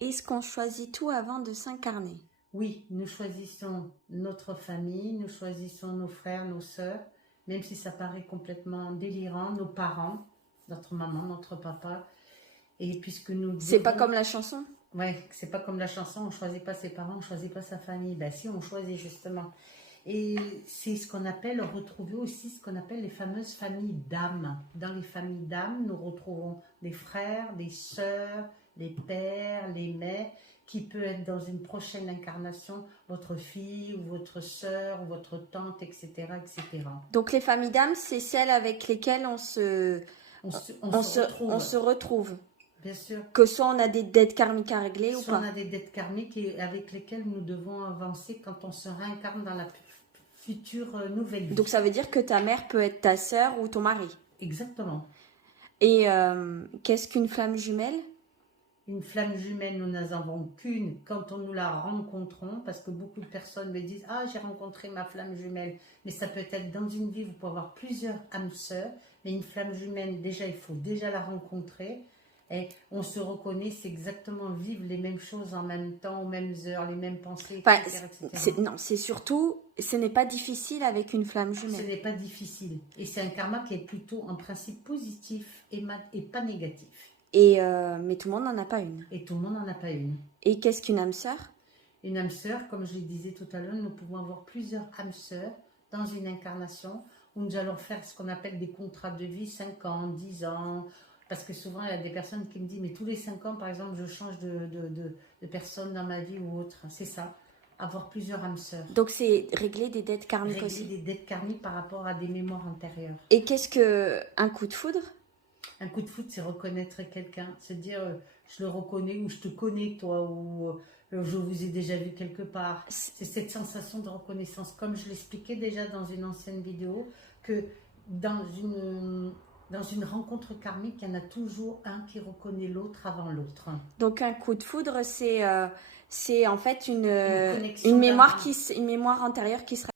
Est-ce qu'on choisit tout avant de s'incarner? Oui, nous choisissons notre famille, nous choisissons nos frères, nos sœurs, même si ça paraît complètement délirant, nos parents, notre maman, notre papa. Et puisque nous C'est pas devons... comme la chanson? Ouais, c'est pas comme la chanson, on choisit pas ses parents, on choisit pas sa famille. Ben si, on choisit justement. Et c'est ce qu'on appelle, retrouver aussi ce qu'on appelle les fameuses familles d'âme. Dans les familles d'âme, nous retrouvons des frères, des sœurs, les pères, les mères, qui peut être dans une prochaine incarnation, votre fille ou votre sœur ou votre tante, etc., etc. Donc les familles d'âme, c'est celles avec lesquelles on se On se retrouve, retrouve. bien sûr. Que soit on a des dettes karmiques à régler ou Si on pas. a des dettes karmiques et avec lesquelles nous devons avancer quand on se réincarne dans la future nouvelle vie. Donc ça veut dire que ta mère peut être ta sœur ou ton mari. Exactement. Et qu'est-ce qu'une flamme jumelle? Une flamme jumelle, nous n'en avons qu'une quand nous la rencontrons, parce que beaucoup de personnes me disent « Ah, j'ai rencontré ma flamme jumelle ». Mais ça peut être dans une vie, vous pouvez avoir plusieurs âmes sœurs, mais une flamme jumelle, déjà, il faut déjà la rencontrer. Et on se reconnaît, c'est exactement vivre les mêmes choses en même temps, aux mêmes heures, les mêmes pensées, Enfin, etc. non, c'est surtout, ce n'est pas difficile avec une flamme Ce jumelle. n'est pas difficile. Et c'est un karma qui est plutôt en principe positif et pas négatif. Et mais tout le monde n'en a pas une. Et tout le monde n'en a pas une. Et qu'est-ce qu'une âme sœur? Une âme sœur, comme je le disais tout à l'heure, nous pouvons avoir plusieurs âmes sœurs dans une incarnation où nous allons faire ce qu'on appelle des contrats de vie, 5 ans, 10 ans. Parce que souvent, il y a des personnes qui me disent, mais tous les 5 ans, par exemple, je change de personne dans ma vie ou autre. C'est ça, avoir plusieurs âmes sœurs. Donc c'est régler des dettes karmiques Régler aussi. des dettes karmiques par rapport à des mémoires antérieures. Et qu'est-ce que un coup de foudre? Un coup de foudre, c'est reconnaître quelqu'un, se dire je le reconnais ou je te connais toi ou je vous ai déjà vu quelque part. C'est cette sensation de reconnaissance, comme je l'expliquais déjà dans une ancienne vidéo, que dans une rencontre karmique, il y en a toujours un qui reconnaît l'autre avant l'autre. Donc un coup de foudre, c'est en fait Une connexion une mémoire d'âme. une mémoire antérieure qui se